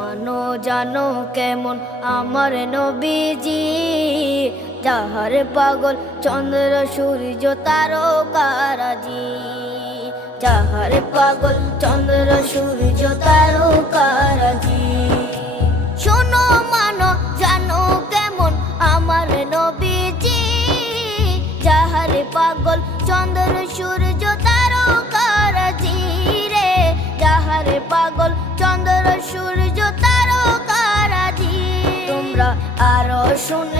মানো জানো কেমন আমার নবীজি, যাহার পাগল চন্দ্র সূর্য তারকারাজি, যাহার পাগল চন্দ্র সূর্য তারকারাজি। শোনো মানো জানো কেমন আমার নবীজি, যাহার পাগল চন্দ্র সূর্য তারকারাজি রে, যাহার পাগল চন্দ্র সূর্য তারকারাজি। তোমরা আরো শুনে